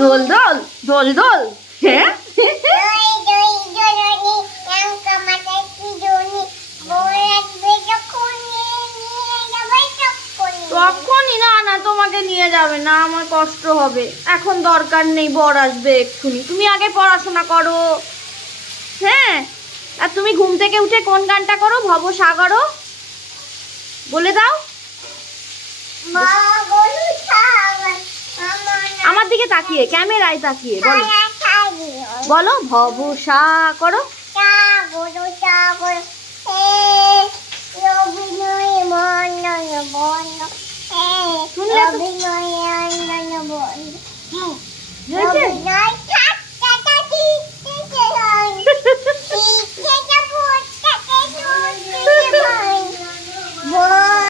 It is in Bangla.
দোল দোল দোল দোল। হ্যাঁ তখনই না না তোমাকে নিয়ে যাবে না, আমার কষ্ট হবে। এখন দরকার নেই, বর আসবে এক্ষুনি। তুমি আগে পড়াশোনা করো। হ্যাঁ, আর তুমি ঘুম থেকে উঠে কোন গানটা করো? ভবসাগরও বলে দাও। আমার দিকে তাকিয়ে, ক্যামেরায় তাকিয়ে বলো, বলো ভবসা করো।